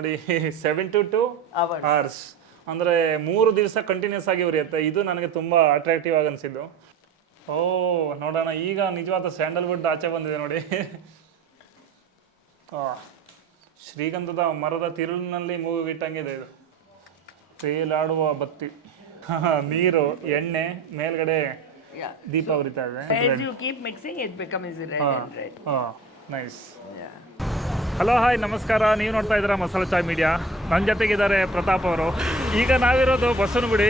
ನೋಡಿ 7 to 2 hours ಅಂದರೆ 3 ದಿವಸ ಕಂಟಿನ್ಯೂಸ್ ಆಗಿ ಉರಿಯುತ್ತೆ. ಇದು ನನಗೆ ತುಂಬ ಅಟ್ರಾಕ್ಟಿವ್ ಆಗಿ ಅನಿಸಿದ್ದು. ಓ ನೋಡೋಣ, ಈಗ ನಿಜವಾದ ಸ್ಯಾಂಡಲ್ವುಡ್ ಆಚೆ ಬಂದಿದೆ ನೋಡಿ. ಶ್ರೀಗಂಧದ ಮರದ ತಿರುಳಿನಲ್ಲಿ ಮೂಗಿಟ್ಟಂಗಿದೆ ಇದು. ತೇಲಾಡುವ ಬತ್ತಿ, ನೀರು, ಎಣ್ಣೆ, ಮೇಲ್ಗಡೆ ದೀಪ ಉರಿತಾ ಇದೆ. ನೈಸ್. ಹಲೋ ಹಾಯ್ ನಮಸ್ಕಾರ, ನೀವು ನೋಡ್ತಾ ಇದ್ದೀರಾ ಮಸಾಲಾ ಚಾಯ್ ಮೀಡಿಯಾ. ನನ್ನ ಜೊತೆಗಿದ್ದಾರೆ ಪ್ರತಾಪ್ ಅವರು. ಈಗ ನಾವಿರೋದು ಬಸವನಗುಡಿ,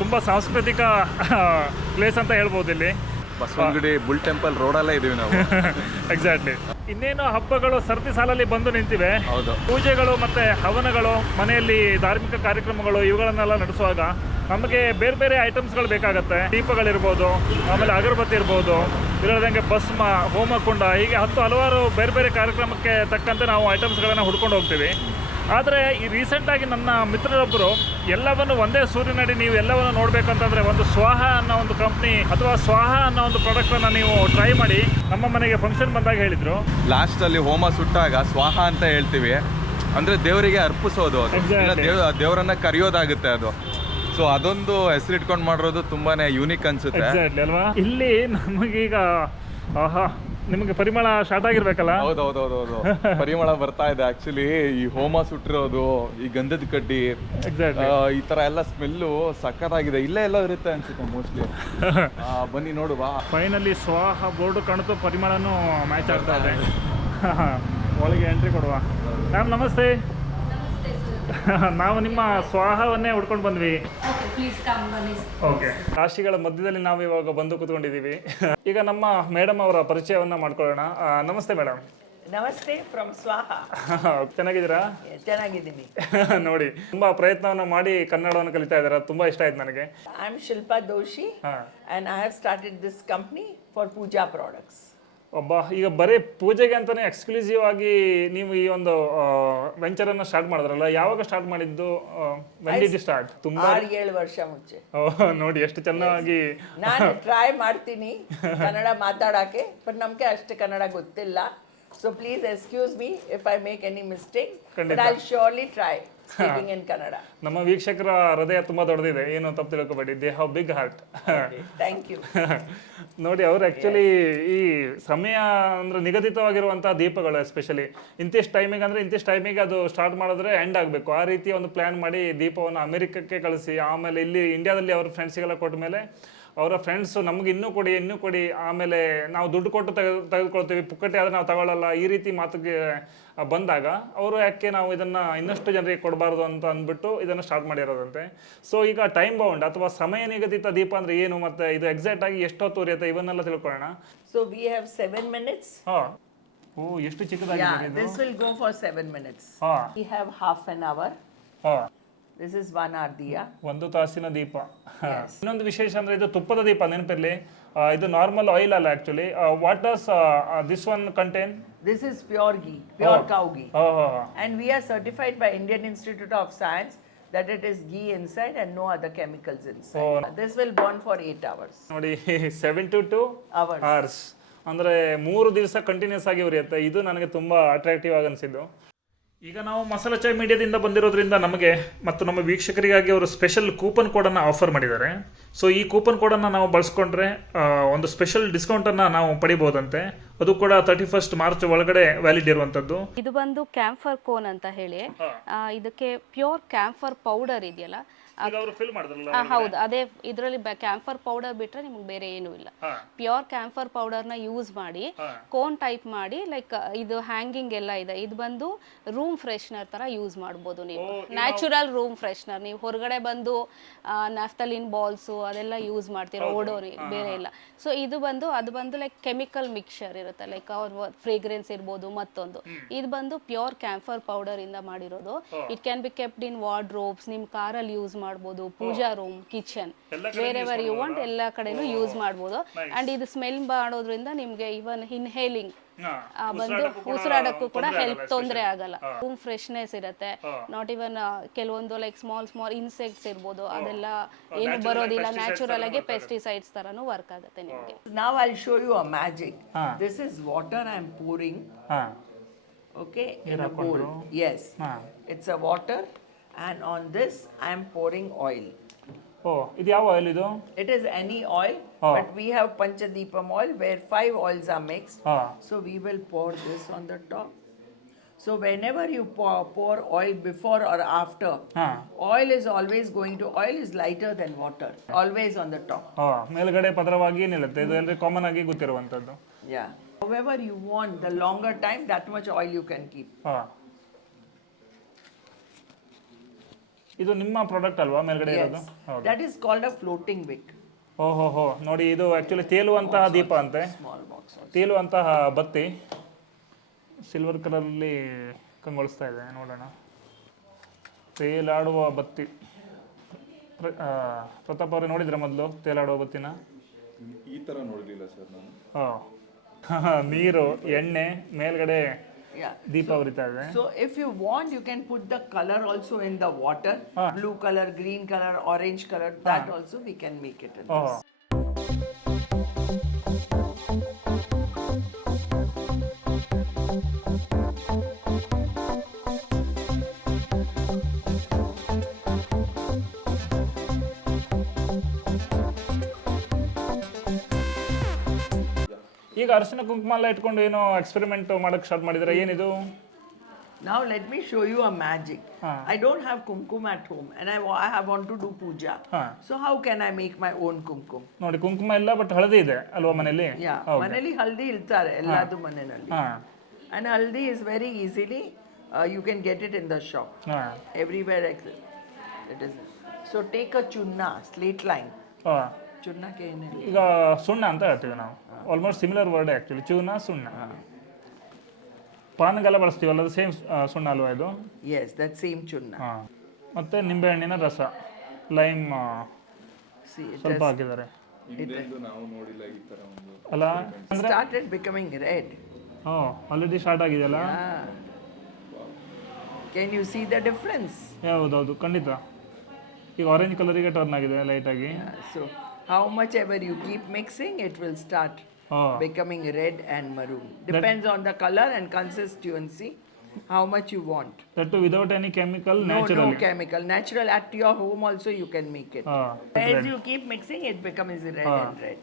ತುಂಬ ಸಾಂಸ್ಕೃತಿಕ ಪ್ಲೇಸ್ ಅಂತ ಹೇಳ್ಬೋದು. ಇಲ್ಲಿ ಬಸವನಗುಡಿ ಬುಲ್ ಟೆಂಪಲ್ ರೋಡಲ್ಲೇ ಇದೀವಿ ನಾವು. ಎಕ್ಸಾಕ್ಟ್ಲಿ. ಇನ್ನೇನು ಹಬ್ಬಗಳು ಸರತಿ ಸಾಲಲ್ಲಿ ಬಂದು ನಿಂತಿವೆ. ಪೂಜೆಗಳು ಮತ್ತು ಹವನಗಳು, ಮನೆಯಲ್ಲಿ ಧಾರ್ಮಿಕ ಕಾರ್ಯಕ್ರಮಗಳು ಇವುಗಳನ್ನೆಲ್ಲ ನಡೆಸುವಾಗ ನಮಗೆ ಬೇರೆ ಬೇರೆ ಐಟಮ್ಸ್ಗಳು ಬೇಕಾಗತ್ತೆ. ದೀಪಗಳಿರ್ಬೋದು, ಆಮೇಲೆ ಅಗರಬತ್ತಿ ಇರ್ಬೋದು, ಇಲ್ಲದಂಗೆ ಭಸ್ಮ, ಹೋಮಕುಂಡ, ಹೀಗೆ ಹಲವಾರು ಬೇರೆ ಬೇರೆ ಕಾರ್ಯಕ್ರಮಕ್ಕೆ ತಕ್ಕಂತೆ ನಾವು ಐಟಮ್ಸ್ಗಳನ್ನು ಹುಡ್ಕೊಂಡು ಹೋಗ್ತೀವಿ. ಆದರೆ ಈ ರೀಸೆಂಟಾಗಿ ನನ್ನ ಮಿತ್ರರೊಬ್ಬರು ಎಲ್ಲವನ್ನು ಒಂದೇ ಸೂರ್ಯನಡಿ ನೀವು ಎಲ್ಲವನ್ನು ನೋಡಬೇಕಂತಂದರೆ ಒಂದು ಸ್ವಾಹ ಅನ್ನೋ ಒಂದು ಕಂಪ್ನಿ ಅಥವಾ ಸ್ವಾಹ ಅನ್ನೋ ಒಂದು ಪ್ರಾಡಕ್ಟನ್ನು ನೀವು ಟ್ರೈ ಮಾಡಿ. ನಮ್ಮ ಮನೆಗೆ ಫಂಕ್ಷನ್ ಬಂದಾಗ ಹೇಳಿದರು, ಲಾಸ್ಟಲ್ಲಿ ಹೋಮ ಸುಟ್ಟಾಗ ಸ್ವಾಹ ಅಂತ ಹೇಳ್ತೀವಿ, ಅಂದರೆ ದೇವರಿಗೆ ಅರ್ಪಿಸೋದು, ದೇವರನ್ನ ಕರೆಯೋದಾಗುತ್ತೆ ಅದು. ಸೊ ಅದೊಂದು ಹೆಸರಿಟ್ಕೊಂಡು ಮಾಡಿರೋದು ತುಂಬಾ ಯೂನಿಕ್ ಅನಿಸುತ್ತೆ ಅಲ್ವಾ. ಇಲ್ಲಿ ನಮಗೀಗ ನಿಮಗೆ ಪರಿಮಳ ಸ್ಟಾರ್ಟ್ ಆಗಿರ್ಬೇಕಲ್ಲ. ಹೌದೌದೌದೌದು, ಪರಿಮಳ ಬರ್ತಾ ಇದೆ. ಆಕ್ಚುಲಿ ಈ ಹೋಮ ಸುಟ್ಟಿರೋದು, ಈ ಗಂಧದ ಕಡ್ಡಿ, ಈ ತರ ಎಲ್ಲ ಸ್ಮೆಲ್ಲು ಸಖತ್ತಾಗಿದೆ. ಇಲ್ಲೇ ಎಲ್ಲ ಇರುತ್ತೆ ಅನ್ಸುತ್ತೆ ಮೋಸ್ಟ್ಲಿ. ಬನ್ನಿ ನೋಡುವ. ಫೈನಲಿ ಸ್ವಾಹ ಬೋರ್ಡ್ ಕಾಣುತ್ತೋ, ಪರಿಮಳನೂ ಮ್ಯಾಚ್ ಆಗ್ತಾ ಇದೆ. ಒಳಗೆ ಎಂಟ್ರಿ ಕೊಡುವ. ಮ್ಯಾಮ್ ನಮಸ್ತೆ. ನಾವು ನಿಮ್ಮ ಸ್ವಾಹವನ್ನೇ ಹುಡ್ಕೊಂಡು ಬಂದ್ವಿ. ಓಕೆ, ರಾಶಿಗಳ ಮಧ್ಯದಲ್ಲಿ ನಾವು ಇವಾಗ ಬಂದು ಕೂತ್ಕೊಂಡಿದ್ದೀವಿ. ಈಗ ನಮ್ಮ ಮೇಡಮ್ ಅವರ ಪರಿಚಯವನ್ನ ಮಾಡ್ಕೊಳ್ಳೋಣ. ನಮಸ್ತೆ ಮೇಡಮ್. ನಮಸ್ತೆ ಫ್ರಮ್ ಸ್ವಾಹ. ಚೆನ್ನಾಗಿದ್ದೀರಾ? ಚೆನ್ನಾಗಿದ್ದೀನಿ. ನೋಡಿ, ತುಂಬಾ ಪ್ರಯತ್ನವನ್ನ ಮಾಡಿ ಕನ್ನಡವನ್ನು ಕಲಿತಾ ಇದ್ದಾರೆ, ತುಂಬಾ ಇಷ್ಟ ಆಯ್ತು ನನಗೆ. I am Shilpa Doshi and I have started this company for puja products. ಈಗ ಬರೀ ಪೂಜೆಗೆ ಅಂತಾನೆ ಎಕ್ಸ್ಕ್ಲೂಸಿವ್ ಆಗಿ ನೀವು ಈ ಒಂದು ವೆಂಚರ್ ಅನ್ನ ಸ್ಟಾರ್ಟ್ ಮಾಡಿದ್ರಲ್ಲ, ಯಾವಾಗ ಸ್ಟಾರ್ಟ್ ಮಾಡಿದ್ದು? When did you start? ತುಂಬಾ 6-7 ವರ್ಷ ಮುಂಚೆ. ನೋಡಿ ಎಷ್ಟು ಚೆನ್ನಾಗಿ. ನಾನು ಟ್ರೈ ಮಾಡ್ತೀನಿ ಕನ್ನಡ ಮಾತಾಡಕ್ಕೆ, ಬಟ್ ನಮ್ಗೆ ಅಷ್ಟು ಕನ್ನಡ ಗೊತ್ತಿಲ್ಲ. So please excuse me if I make any mistake, but I will surely try speaking in Kannada. ನಮ್ಮ ವೀಕ್ಷಕರ ಹೃದಯ ತುಂಬಾ ದೊಡ್ಡದಿದೆ, ಏನು ತಪ್ಪು ತಿಳ್ಕೊಬೇಡಿ. They have big heart. Thank you. ನೋಡಿ, ಅವರು ಆ್ಯಕ್ಚುಲಿ ಈ ಸಮಯ ಅಂದರೆ ನಿಗದಿತವಾಗಿರುವಂಥ ದೀಪಗಳು, ಎಸ್ಪೆಷಲಿ ಇಂತಿಷ್ಟು ಟೈಮಿಗೆ ಅಂದರೆ ಇಂತಿಷ್ಟು ಟೈಮಿಗೆ ಅದು ಸ್ಟಾರ್ಟ್ ಮಾಡಿದ್ರೆ ಎಂಡ್ ಆಗಬೇಕು, ಆ ರೀತಿ ಒಂದು ಪ್ಲ್ಯಾನ್ ಮಾಡಿ ದೀಪವನ್ನು ಅಮೆರಿಕಕ್ಕೆ ಕಳಿಸಿ, ಆಮೇಲೆ ಇಲ್ಲಿ ಇಂಡಿಯಾದಲ್ಲಿ ಅವ್ರ ಫ್ರೆಂಡ್ಸಿಗೆಲ್ಲ ಕೊಟ್ಟ ಮೇಲೆ ಅವರ ಫ್ರೆಂಡ್ಸು ನಮ್ಗೆ ಇನ್ನೂ ಕೊಡಿ, ಆಮೇಲೆ ನಾವು ದುಡ್ಡು ಕೊಟ್ಟು ತೆಗೆದುಕೊಳ್ತೀವಿ, ಪುಕ್ಕಟ್ಟೆ ಆದರೆ ನಾವು ತಗೊಳ್ಳಲ್ಲ, ಈ ರೀತಿ ಮಾತಿಗೆ ಬಂದಾಗ ಅವರು ಯಾಕೆ ನಾವು ಇದನ್ನು ಇನ್ನಷ್ಟು ಜನರಿಗೆ ಕೊಡಬಾರ್ದು ಅಂತ ಅಂದ್ಬಿಟ್ಟು ಇದನ್ನು ಸ್ಟಾರ್ಟ್ ಮಾಡಿರೋದಂತೆ. ಸೊ ಈಗ ಟೈಮ್ ಬೌಂಡ್ ಅಥವಾ ಸಮಯ ನಿಗದಿತ ದೀಪ ಅಂದರೆ ಏನು, ಮತ್ತು ಇದು ಎಕ್ಸಾಕ್ಟ್ ಆಗಿ ಎಷ್ಟೊತ್ತು ಉರಿಯುತ್ತೆ, ಇವನ್ನೆಲ್ಲ ತಿಳ್ಕೊಳ್ಳೋಣ. So we have 7 minutes. ಓ ಎಷ್ಟು ಚಿಕ್ಕದಾಗಿದೆ. This will go for 7 minutes. We have half an hour. This is 1 hour diya, 1 ತಾಸಿನ ದೀಪ. ಇನ್ನೊಂದು ವಿಶೇಷ ಅಂದ್ರೆ ಇದು ತುಪ್ಪದ ದೀಪ, ನೆನಪಿರಲಿ. ಇದು ನಾರ್ಮಲ್ ಆಯಿಲ್ ಅಲ್ಲ actually. What does this one contain? This is pure ghee, pure cow ghee. And we are certified by Indian Institute of Science that it is ghee inside and no other chemicals inside. This will burn for 8 hours. ನೋಡಿ 7 to 2 hours ಅಂದರೆ 3 ದಿವಸ continuous ಆಗಿ ಉರಿಯುತ್ತೆ. ಇದು ನನಗೆ ತುಂಬಾ attractive ಆಗಿ ಅನಿಸಿದ್ದು. ಈಗ ನಾವು ಮಸಾಲಾ ಚಾಯ್ ಮೀಡಿಯಾದಿಂದ ಬಂದಿರೋದ್ರಿಂದ ನಮಗೆ ಮತ್ತು ನಮ್ಮ ವೀಕ್ಷಕರಿಗಾಗಿ ಅವರು ಸ್ಪೆಷಲ್ ಕೂಪನ್ ಕೋಡನ್ನು ಆಫರ್ ಮಾಡಿದ್ದಾರೆ. ಸೊ ಈ ಕೂಪನ್ ಕೋಡನ್ನು ನಾವು ಬಳಸ್ಕೊಂಡ್ರೆ ಒಂದು ಸ್ಪೆಷಲ್ ಡಿಸ್ಕೌಂಟನ್ನು ನಾವು ಪಡಿಬಹುದಂತೆ. ಅದು ಕೂಡ 31 ಮಾರ್ಚ್ ಒಳಗಡೆ ವ್ಯಾಲಿಡ್ ಇರುವಂಥದ್ದು. ಇದು ಬಂದು ಕ್ಯಾಂಫರ್ ಕೋನ್ ಅಂತ ಹೇಳಿ, ಇದಕ್ಕೆ ಪ್ಯೂರ್ ಕ್ಯಾಂಫರ್ ಪೌಡರ್ ಇದೆಯಲ್ಲ, ಹೌದು, ಅದೇ ಇದರಲ್ಲಿ ಕ್ಯಾಂಫರ್ ಪೌಡರ್ ಬಿಟ್ರೆ ನಿಮ್ಗೆ ಬೇರೆ ಏನೂ ಇಲ್ಲ. ಪ್ಯೂರ್ ಕ್ಯಾಂಫರ್ ಪೌಡರ್ ನ ಯೂಸ್ ಮಾಡಿ ಕೋನ್ ಟೈಪ್ ಮಾಡಿ, ಲೈಕ್ ಇದು ಹ್ಯಾಂಗಿಂಗ್ ಎಲ್ಲ ಇದೆ. ಇದು ಬಂದು ರೂಮ್ ಫ್ರೆಶ್ನರ್ ತರ ಯೂಸ್ ಮಾಡ್ಬೋದು ನೀವು, ನ್ಯಾಚುರಲ್ ರೂಮ್ ಫ್ರೆಶ್ನರ್. ನೀವು ಹೊರಗಡೆ ಬಂದು ನಾಫ್ತಲಿನ್ ಬಾಲ್ಸ್ ಅದೆಲ್ಲ ಯೂಸ್ ಮಾಡ್ತೀರಾ, ಓಡೋರಿ ಬೇರೆ ಇಲ್ಲ. ಸೊ ಇದು ಬಂದು ಅದು ಬಂದು ಲೈಕ್ ಕೆಮಿಕಲ್ ಮಿಕ್ಸ್ಚರ್ ಇರುತ್ತೆ, ಲೈಕ್ ಅವ್ರ ಫ್ರೇಗ್ರೆನ್ಸ್ ಇರ್ಬೋದು ಮತ್ತೊಂದು. ಇದು ಬಂದು ಪ್ಯೂರ್ ಕ್ಯಾಂಫರ್ ಪೌಡರ್ ಇಂದ ಮಾಡಿರೋದು. It can be kept in wardrobes, ನಿಮ್ ಕಾರಲ್ಲಿ ಯೂಸ್ ಮಾಡ್ಬೋದು, puja room, kitchen, wherever you want ಎಲ್ಲ ಕಡೆನೂ ಯೂಸ್ ಮಾಡ್ಬೋದು. ಅಂಡ್ ಇದು ಸ್ಮೆಲ್ ಮಾಡೋದ್ರಿಂದ ನಿಮ್ಗೆ ಇವನ್ ಇನ್ಹೇಲಿಂಗ್ ಬಂದು ಉಸಿರಾಡಕ್ಕೂ ಕೂಡ ಹೆಲ್ಪ್ ತೊಂದರೆ ಆಗಲ್ಲ. ರೂಮ್ ಫ್ರೆಶ್ನೆಸ್ ಇರುತ್ತೆ. ನಾಟ್ ಇವನ್ ಕೆಲವೊಂದು ಲೈಕ್ ಸ್ಮಾಲ್ ಇನ್ಸೆಕ್ಟ್ಸ್ ಇರ್ಬೋದು, ಅದೆಲ್ಲ ಏನು ಬರೋದಿಲ್ಲ, ನ್ಯಾಚುರಲ್ ಆಗಿ ಪೆಸ್ಟಿಸೈಡ್ಸ್ ತರನು ವರ್ಕ್ ಆಗುತ್ತೆ ನಿಮಗೆ. Now I'll show you a magic. This is water I am pouring. Okay, in a bowl. Yes. it's a water, and on this I am pouring oil. ಓ ಇದು ಯಾವ oil ಇದು? It is any oil, Oh. but we have Panchadeepam oil where 5 oils are mixed. ಹಾಂ So we will pour this on the top. So whenever you pour oil before or after, ಹಾಂ oil is lighter than water, always on the top. ಹಾಂ ಮೇಲ್ಗಡೆ ಪದರವಾಗಿ ನಿಲ್ಲುತ್ತೆ, ಇದು ಎಲ್ಲರೂ common ಆಗಿ ಗೊತ್ತಿರುವಂಥದ್ದು. Yeah. However you want, the longer time, that much oil you can keep. ಹಾಂ ಇದು ನಿಮ್ಮ ಪ್ರಾಡಕ್ಟ್ ಅಲ್ವಾ ಮೇಲ್ಗಡೆ ಇರೋದು? Yes. ಹೌದು. That is called a floating wick. ಓಹೋ ಹೋ ನೋಡಿ, ಇದು ಆ್ಯಕ್ಚುಲಿ ತೇಲುವಂತಹ ದೀಪ ಅಂತೆ, Small box also. ತೇಲುವಂತಹ ಬತ್ತಿ ಸಿಲ್ವರ್ ಕಲರಲ್ಲಿ ಕಂಗೊಳಿಸ್ತಾ ಇದೆ. ನೋಡೋಣ, ತೇಲಾಡುವ ಬತ್ತಿ. ಪ್ರತಾಪ್ ಅವರೇ ನೋಡಿದ್ರೆ ಮೊದಲು ತೇಲಾಡುವ ಬತ್ತಿನ? ಈ ತರ ನೋಡಲಿಲ್ಲ ಸರ್ ನಾನು. ನೀರು, ಎಣ್ಣೆ, ಮೇಲ್ಗಡೆ Yeah. ದೀಪ ಉರಿತಾ ಇದೆ. So if you want, you can put the color also in the water. Blue color, green color, orange color. That also we can make it in ಓಹೋ this. ಈಗ ಅರಿಶಿನ ಕುಂಕುಮ ಎಲ್ಲ ಇಟ್ಕೊಂಡು ಏನೋ ಎಕ್ಸ್ಪೆರಿಮೆಂಟ್ ಮಾಡಕ್ ಸ್ಟಾರ್ಟ್ ಮಾಡಿದ್ರೆ, ಏನಿದು? Now let me show you a magic. Huh. I don't have kumkum at home, and I want to do puja. Huh. So how can I make my own kumkum? ನೋಡಿ, ಕುಂಕುಮ ಇಲ್ಲ, but ಹಳದಿ ಇದೆ ಅಲ್ವಾ ಮನೇಲಿ? Yeah, maneli haldi iltare elladu manenalli. ಹಾ And haldi is very easily you can get it in the shop. ಹಾ Everywhere it is. So take a chunna, slate line. ಹಾ Chunna ke ಏನಲ್ಲ. ಈಗ ಸುಣ್ಣ ಅಂತ ಹೇಳ್ತೀವಿ ನಾವು, ಆಲ್ಮೋಸ್ಟ್ ಸಿಮಿಲರ್ ವರ್ಡ್ ಆ್ಯಕ್ಚುಲಿ, ಚೂನ ಸುಣ್ಣ. ಪಾನ್ಗೆಲ್ಲ ಬಳಸ್ತೀವಲ್ಲ, ಅದು ಸೇಮ್ ಸುಣ್ಣ ಅಲ್ವಾ ಇದು? Yes, that same chunna. ಹಾಂ. ಮತ್ತು ನಿಂಬೆಹಣ್ಣಿನ ರಸ, ಲೈಮ್ See, it ಸ್ವಲ್ಪ has ಹಾಕಿದ್ದಾರೆ ಹಿಂದೆಂದು ನಾವು ನೋಡಿಲ್ಲ ಈ ತರ ಒಂದು. ಅಲ್ಲ? ಅಂದರೆ started becoming red. Already start ಆಗಿದೆಯಲ್ಲ? Ah. Can you see the difference? ಹೌದೌದು, ಖಂಡಿತ. ಈಗ ಆರೆಂಜ್ ಕಲರಿಗೆ ಟರ್ನ್ ಆಗಿದೆ ಲೈಟಾಗಿ. Yeah, so how much ever you keep mixing, it will start becoming red and maroon. Depends on the color and consistency, how much you want. That without any chemical, No naturally. chemical. Natural at your home also you can make it. As you keep mixing, it becomes red and red.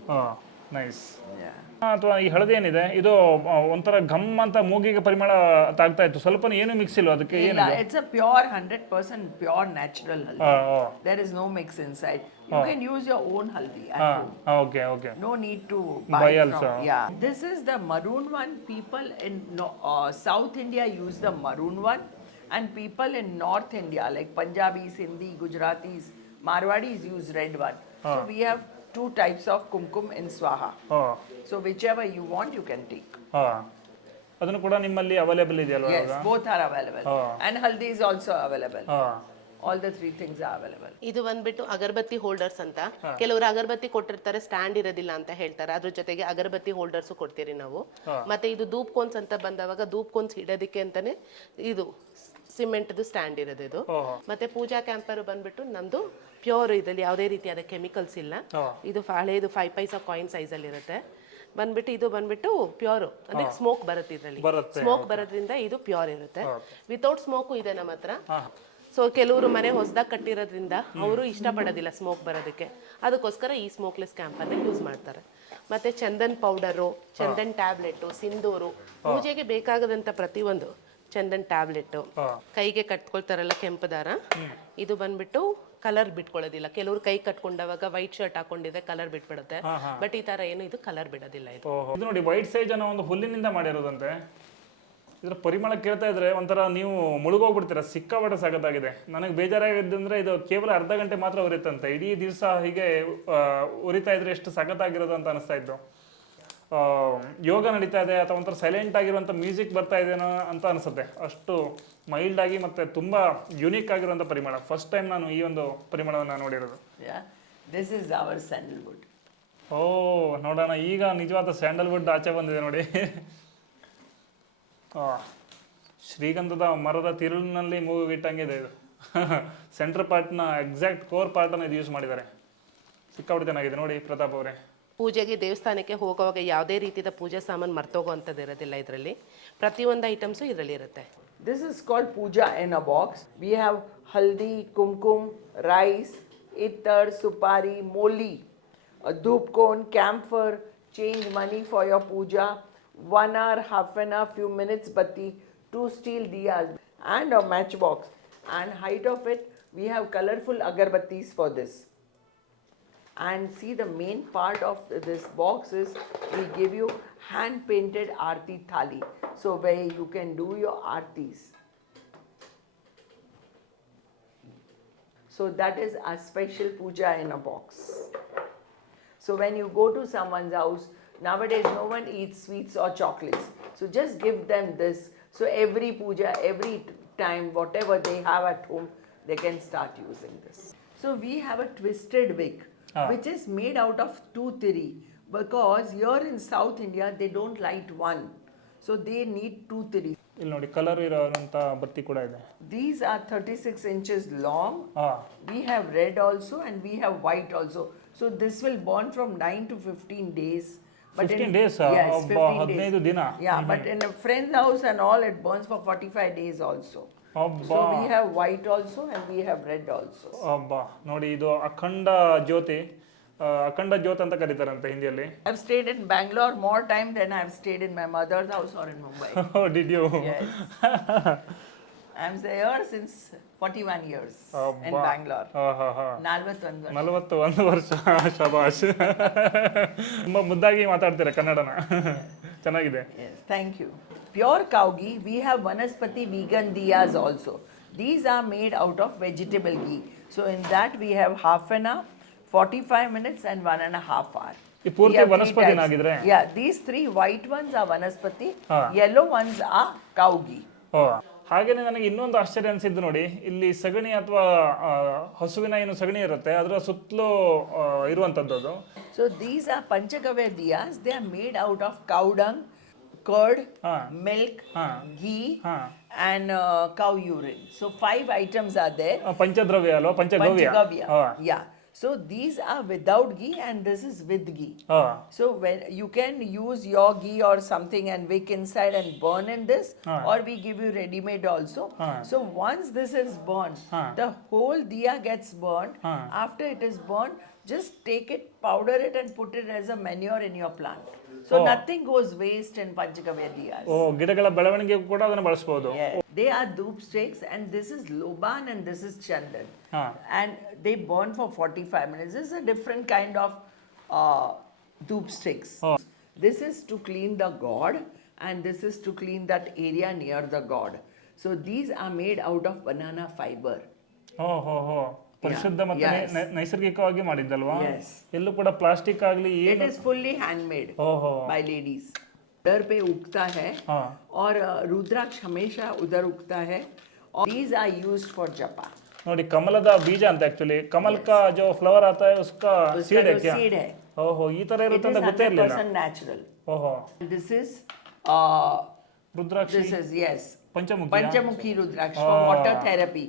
Nice. Yeah. ಅಥವಾ ಈ ಹಳದಿ ಏನಿದೆ ಇದು ಒಂಥರ ಘಮ್ ಅಂತ ಮೂಗಿಗೆ ಪರಿಮಳ ತಾಗ್ತಾ ಇತ್ತು, ಸ್ವಲ್ಪ ಏನು ಮಿಕ್ಸ್ ಇಲ್ಲ ಅದಕ್ಕೆ? ಏನು? It's a pure 100% pure natural haldi. There is no mix inside. You can use your own haldi at home. Okay okay. No need to Buy buy also. from. Yeah. This is the maroon one. People in South India use the maroon one, and people in North India like Punjabis, Hindi, Gujaratis, Marwadis use red one. So we have 2 types of kumkum in Swaha. So whichever you want, you can take. ಅದನ್ನು ಕೂಡ ನಿಮ್ಮಲ್ಲಿ available ಇದೆಯಲ್ವಾ? Yes, both are available. And haldi is also available. All the 3 things are available. ಇದು ಬಂದ್ಬಿಟ್ಟು ಅಗರಬತ್ತಿ holders ಅಂತ. ಕೆಲವರು ಅಗರಬತ್ತಿ ಕೊಟ್ಟಿರ್ತಾರೆ, stand ಇರೋದಿಲ್ಲ ಅಂತ ಹೇಳ್ತಾರೆ, ಅದ್ರ ಜೊತೆಗೆ ಅಗರಬತ್ತಿ ಹೋಲ್ಡರ್ಸ್ ಕೊಡ್ತೀರಿ ನಾವು. ಮತ್ತೆ ಇದು ಧೂಪ್ ಕೋನ್ಸ್ ಅಂತ ಬಂದವಾಗ ಧೂಪ್ ಕೋನ್ಸ್ ಇಡೋದಕ್ಕೆ ಅಂತಾನೆ ಇದು ಸಿಮೆಂಟ್ದು ಸ್ಟ್ಯಾಂಡ್ ಇರೋದು ಇದು. ಮತ್ತೆ ಪೂಜಾ ಕ್ಯಾಂಪರ್ ಬಂದ್ಬಿಟ್ಟು ನಮ್ದು ಪ್ಯೂರ್, ಇದರಲ್ಲಿ ಯಾವುದೇ ರೀತಿಯಾದ ಕೆಮಿಕಲ್ಸ್ ಇಲ್ಲ. ಇದು ಹಳೇದು 5 ಪೈಸಾ ಕಾಯಿನ್ ಸೈಜ್ ಅಲ್ಲಿ ಇರುತ್ತೆ. ಬಂದ್ಬಿಟ್ಟು ಇದು ಬಂದ್ಬಿಟ್ಟು ಪ್ಯೂರ್, ಅಂದ್ರೆ ಸ್ಮೋಕ್ ಬರುತ್ತೆ ಇದರಲ್ಲಿ. ಸ್ಮೋಕ್ ಬರೋದ್ರಿಂದ ಇದು ಪ್ಯೂರ್ ಇರುತ್ತೆ. ವಿತೌಟ್ ಸ್ಮೋಕು ಇದೆ ನಮ್ಮ ಹತ್ರ. ಸೊ ಕೆಲವರು ಮನೆ ಹೊಸದಾಗಿ ಕಟ್ಟಿರೋದ್ರಿಂದ ಅವರು ಇಷ್ಟಪಡೋದಿಲ್ಲ ಸ್ಮೋಕ್ ಬರೋದಕ್ಕೆ, ಅದಕ್ಕೋಸ್ಕರ ಈ ಸ್ಮೋಕ್ಲೆಸ್ ಕ್ಯಾಂಪನ್ನು ಯೂಸ್ ಮಾಡ್ತಾರೆ. ಮತ್ತೆ ಚಂದನ್ ಪೌಡರು, ಚಂದನ್ ಟ್ಯಾಬ್ಲೆಟು, ಸಿಂಧೂರು, ಪೂಜೆಗೆ ಬೇಕಾಗದಂತ ಪ್ರತಿಯೊಂದು ಚಂದನ್ ಟ್ಯಾಬ್ಲೆಟು, ಕೈಗೆ ಕಟ್ಕೊಳ್ತಾರಲ್ಲ ಕೆಂಪು ದಾರ, ಇದು ಬಂದ್ಬಿಟ್ಟು ಕಲರ್ ಬಿಟ್ಕೊಳ್ಳೋದಿಲ್ಲ. ಕೆಲವರು ಕೈ ಕಟ್ಕೊಂಡವಾಗ ವೈಟ್ ಶರ್ಟ್ ಹಾಕೊಂಡಿದ್ರೆ ಕಲರ್ ಬಿಟ್ಬಿಡುತ್ತೆ, ಬಟ್ ಈ ತರ ಏನು ಇದು ಕಲರ್ ಬಿಡೋದಿಲ್ಲ. ಇದು ನೋಡಿ, ವೈಟ್ ಸೈಜ್ ಅನ್ನೋ ಒಂದು ಹುಲ್ಲಿನಿಂದ ಮಾಡಿರೋದಂತೆ. ಇದ್ರ ಪರಿಮಳ ಕೇಳ್ತಾ ಇದ್ರೆ ಒಂಥರ ನೀವು ಮುಳುಗೋಗ್ಬಿಡ್ತೀರ, ಸಿಕ್ಕಾಪಟ್ಟೆ ಸಾಕತ್ತಾಗಿದೆ. ನನಗೆ ಬೇಜಾರಾಗಿದ್ದಂದ್ರೆ ಇದು ಕೇವಲ ಅರ್ಧ ಗಂಟೆ ಮಾತ್ರ ಉರಿತಂತೆ, ಇಡೀ ದಿವಸ ಹೀಗೆ ಉರಿತಾ ಇದ್ರೆ ಎಷ್ಟು ಸಖತ್ತಾಗಿರೋದು ಅಂತ ಅನಿಸ್ತಾ ಇತ್ತು. ಯೋಗ ನಡೀತಾ ಇದೆ ಅಥವಾ ಒಂಥರ ಸೈಲೆಂಟ್ ಆಗಿರುವಂಥ ಮ್ಯೂಸಿಕ್ ಬರ್ತಾ ಇದೆನೋ ಅಂತ ಅನಿಸುತ್ತೆ, ಅಷ್ಟು ಮೈಲ್ಡ್ ಆಗಿ ಮತ್ತೆ ತುಂಬ ಯುನೀಕ್ ಆಗಿರುವಂಥ ಪರಿಮಳ. ಫಸ್ಟ್ ಟೈಮ್ ನಾನು ಈ ಒಂದು ಪರಿಮಳವನ್ನು ನೋಡಿರೋದು. This is our sandalwood. ನೋಡೋಣ, ಈಗ ನಿಜವಾದ ಸ್ಯಾಂಡಲ್ವುಡ್ ಆಚೆ ಬಂದಿದೆ ನೋಡಿ. ಶ್ರೀಗಂಧದ ಮರದ ತಿರುಳಿನಲ್ಲಿ ಮೂಗಿಟ್ಟಂಗಿದೆ ಇದು. ಸೆಂಟ್ರ್ ಪಾರ್ಟ್ನ ಎಕ್ಸಾಕ್ಟ್ ಕೋರ್ ಪಾರ್ಟನ್ನು ಇದು ಯೂಸ್ ಮಾಡಿದ್ದಾರೆ. ಸಿಕ್ಕಾಪಟ್ಟೆ ಚೆನ್ನಾಗಿದೆ ನೋಡಿ ಪ್ರತಾಪ್ ಅವರೇ. ಪೂಜೆಗೆ ದೇವಸ್ಥಾನಕ್ಕೆ ಹೋಗುವಾಗ ಯಾವುದೇ ರೀತಿಯ ಪೂಜೆ ಸಾಮಾನು ಮರ್ತೋಗುವಂಥದ್ದು ಇರೋದಿಲ್ಲ ಇದರಲ್ಲಿ. ಪ್ರತಿಯೊಂದು ಐಟಮ್ಸು ಇದರಲ್ಲಿ ಇರುತ್ತೆ. This is called puja in a box. We have haldi, kumkum, rice, ittar, supari, moli, a dhoop cone, camphor, change money for your puja, 1 hour, half an hour, few minutes batti, 2 steel diyas and a matchbox. And height of it, we have colorful agarbattis for this. And see, the main part of this box is we give you hand painted aarti thali, so where you can do your aartis. So that is a special puja in a box. So when you go to someone's house, nowadays no one eats sweets or chocolates, so just give them this, so every puja, every time, whatever they have at home, they can start using this. So we have a twisted wick, which is made out of 2 tiri, because here in South India they don't light one, so they need 2 tiri. ಇಲ್ಲಿ ನೋಡಿ colour ಇರೋಂಥ ಬತ್ತಿ ಕೂಡ ಇದೆ. These are 36 inches long. ಹಾ, We have red also and we have white also. So this will burn from 9 to 15 days. 15 days? Yes, ಅಬ್ಬಾ, 15 days. 15 ದಿನ? Yeah, but in a friend's house and all, it burns for 45 days also. ಅಬ್ಬಾ, So we have white also and we have red also. ಅಬ್ಬಾ, ನೋಡಿ ಇದು ಅಖಂಡ ಜ್ಯೋತಿ, ಅಖಂಡ ಜ್ಯೋತಿ ಅಂತ ಕರೀತಾರಂತೆ ಹಿಂದಿಯಲ್ಲಿ. I've stayed in Bangalore more time than I've stayed in my mother's house or in Mumbai. Did you? Yes. I'm there since 41 years in Bangalore. 41 ವರ್ಷ. ಶಬಾಷ್. ತುಂಬಾ ಮುದ್ದಾಗಿ ಮಾತಾಡ್ತೀರಾ ಕನ್ನಡನ. ಚೆನ್ನಾಗಿದೆ. Yes, thank you. Pure cow ghee, we have Vanaspati vegan diyas also. These are made out of vegetable ghee. So in that we have half an hour, 45 minutes and 1.5 hours. ಈ ಪೂರ್ತಿ We have 3 ವನಸ್ಪತಿನ types. ಆಗಿದ್ರೆ? Yeah, these 3 white ones are Vanaspati, ಹಾ. yellow ones are cow ghee. ಓ, ಹಾಗೇನೆ ನನಗೆ ಇನ್ನೊಂದು ಆಶ್ಚರ್ಯ ಅನಿಸಿದ್ದು ನೋಡಿ, ಇಲ್ಲಿ ಸಗಣಿ ಅಥವಾ ಹಸುವಿನ ಏನು ಸಗಣಿ ಇರುತ್ತೆ ಅದರ ಸುತ್ತಲೂ ಇರುವಂಥದ್ದು ಅದು. So these are Panchagavya diyas. They are made out of cow dung, curd, ಹಾ. milk, ಹಾ. ghee ಹಾ. and cow urine. So 5 items are there. ಪಂಚದ್ರವ್ಯ ಅಲ್ವಾ? ಪಂಚಗವ್ಯ. Panchagavya. ಹಾ. Yeah. So these are without ghee and this is with ghee. ಹಾ. So when you can use your ghee or something and wick inside and burn in this, or we give you ready-made also. So once this is burned, the whole diya gets burned. After it is burned, just take it, powder it and put it as a manure in your plant. So nothing goes waste in Panchagavya diyas. ಓ, ಗಿಡಗಳ ಬೆಳವಣಿಗೆಗೂ ಕೂಡ ಅದನ್ನು ಬಳಸ್ಬೋದು. Yeah. They are dhoop sticks and this is loban and this is chandan. And they burn for 45 minutes. This is a different kind of dhoop sticks. This is to clean the god and this is to clean that area near the god. So these are made out of banana fiber. ಓಹೋ, ಪರಿಶುದ್ಧ ಮತ್ತೆ Yes. ನೈಸರ್ಗಿಕವಾಗಿ ಮಾಡಿದ್ದಲ್ವಾ? Yes. ಎಲ್ಲೂ ಕೂಡ plastic ಆಗಲಿ It ಏನು? is fully handmade ಓಹೋ. by ladies. उधर पे उगता है हाँ. और रुद्राक्ष हमेशा उधर उगता है और these are used for japa. ನೋಡಿ, ಕಮಲದ ಬೀಜ ಅಂತ ಆಕ್ಚುಲಿ ಕಮಲ್ ಕಾ ಜೋ ಫ್ಲವರ್ ಆತಾ ಹೈ ಉಸ್ಕಾ उसका ಸೀಡ್ जो है क्या? seed है, ಓಹೋ, ಈ ತರ it ಇರುತ್ತೆ is ಅಂತ ಗೊತ್ತೇ ಇರಲಿಲ್ಲ. 100% natural. ಓಹೋ, This is Rudrakshi this is yes, Panchamukhi. Panchamukhi Rudraksh for water therapy.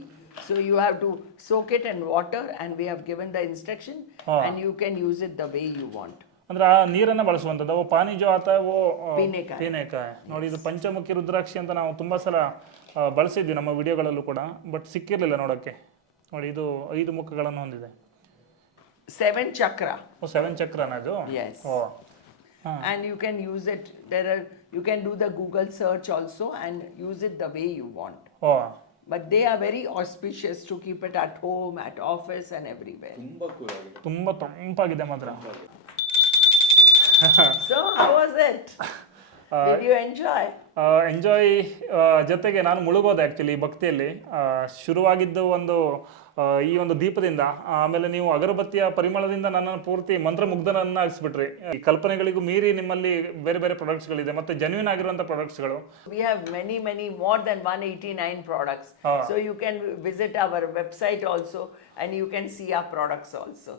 So you have to soak it in water and we have given the instruction and you can use it the way you want. ಅಂದ್ರೆ ಆ ನೀರನ್ನ ಬಳಸುವಂಥದ್ದು. ಅವು ಪಾನಿ ಜೋ ಆತ ಓ ಪೀನೆಕಾಯಿ. ಪೀನೆಕಾಯಿ. ನೋಡಿ, ಇದು ಪಂಚಮುಖಿ ರುದ್ರಾಕ್ಷಿ ಅಂತ ನಾವು ತುಂಬಾ ಸಲ ಬಳಸಿದ್ವಿ ನಮ್ಮ ವಿಡಿಯೋಗಳಲ್ಲೂ ಕೂಡ, ಬಟ್ ಸಿಕ್ಕಿರ್ಲಿಲ್ಲ ನೋಡಕ್ಕೆ. ನೋಡಿ, ಇದು 5 ಮುಖಗಳನ್ನು ಹೊಂದಿದೆ. 7 chakra. ಓ, 7 ಚಕ್ರನ ಇದು? Yes. O, And you can use it. You can do the Google search also and use it the way you want. O, But they are very auspicious to keep it at home, at office and everywhere. ತುಂಬಾ ತಂಪಾಗಿದೆ ಮಾತ್ರ. So how was it? Did you enjoy? Enjoy ಜೊತೆಗೆ ನಾನು ಮುಳುಗೋದೆ actually ಭಕ್ತಿಯಲ್ಲಿ. ಶುರುವಾಗಿದ್ದು ಈ ಒಂದು ದೀಪದಿಂದ, ಆಮೇಲೆ ನೀವು ಅಗರಬತ್ತಿಯ ಪರಿಮಳದಿಂದ ನನ್ನನ್ನು ಪೂರ್ತಿ ಮಂತ್ರಮುಗ್ಧನನ್ನಾಗಿಸ್ಬಿಟ್ರಿ. ಈ ಕಲ್ಪನೆಗಳಿಗೂ ಮೀರಿ ನಿಮ್ಮಲ್ಲಿ ಬೇರೆ ಬೇರೆ ಪ್ರಾಡಕ್ಟ್ಸ್ಗಳಿದೆ ಮತ್ತೆ ಜೆನ್ಯೂನ್ ಆಗಿರುವಂಥ ಪ್ರಾಡಕ್ಟ್ಸ್ಗಳು. We have many more than 189 products. So you can visit our website also and you can see our products also.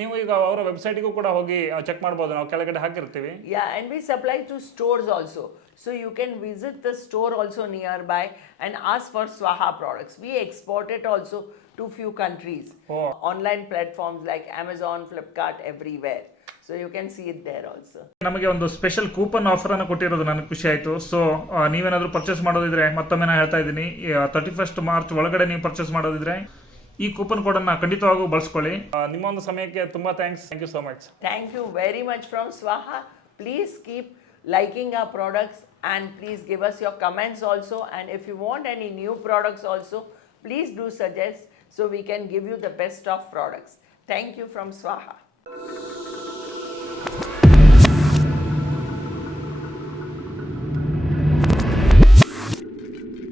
ನೀವು ಈಗ ಅವರ ವೆಬ್ಸೈಟ್ಗೂ ಕೂಡ ಹೋಗಿ ಚೆಕ್ ಮಾಡ್ಬೋದು, ನಾವು ಕೆಳಗಡೆ ಹಾಕಿರ್ತೀವಿ. Yeah, and we supply to stores also. So you can visit the store also nearby and ask for Swaha products. We export it also to few countries. Online platforms like Amazon, Flipkart, everywhere. So you can see it there also. ನಮಗೆ ಒಂದು special coupon offer ಅನ್ನು ಕೊಟ್ಟಿರೋದು ನನಗೆ ಖುಷಿ ಆಯ್ತು. So ನೀವೇನಾದ್ರೂ purchase ಮಾಡೋದಿದ್ರೆ ಮತ್ತೊಮ್ಮೆ ನಾನು ಹೇಳ್ತಾ ಇದ್ದೀನಿ, 31st ಮಾರ್ಚ್ ಒಳಗಡೆ ನೀವು ಪರ್ಚೇಸ್ ಮಾಡೋದಿದ್ರೆ ಈ ಕೂಪನ್ ಕೋಡ್ ಅನ್ನ ಖಂಡಿತವಾಗೂ ಬಳಸ್ಕೊಳ್ಳಿ. ನಿಮ್ಮ ಒಂದು ಸಮಯಕ್ಕೆ ತುಂಬಾ thanks. Thank you so much. Thank you very much from Swaha. Please keep liking our products and please give us your comments also. And if you want any new products also, please do suggest so we can give you the best of products. Thank you from Swaha.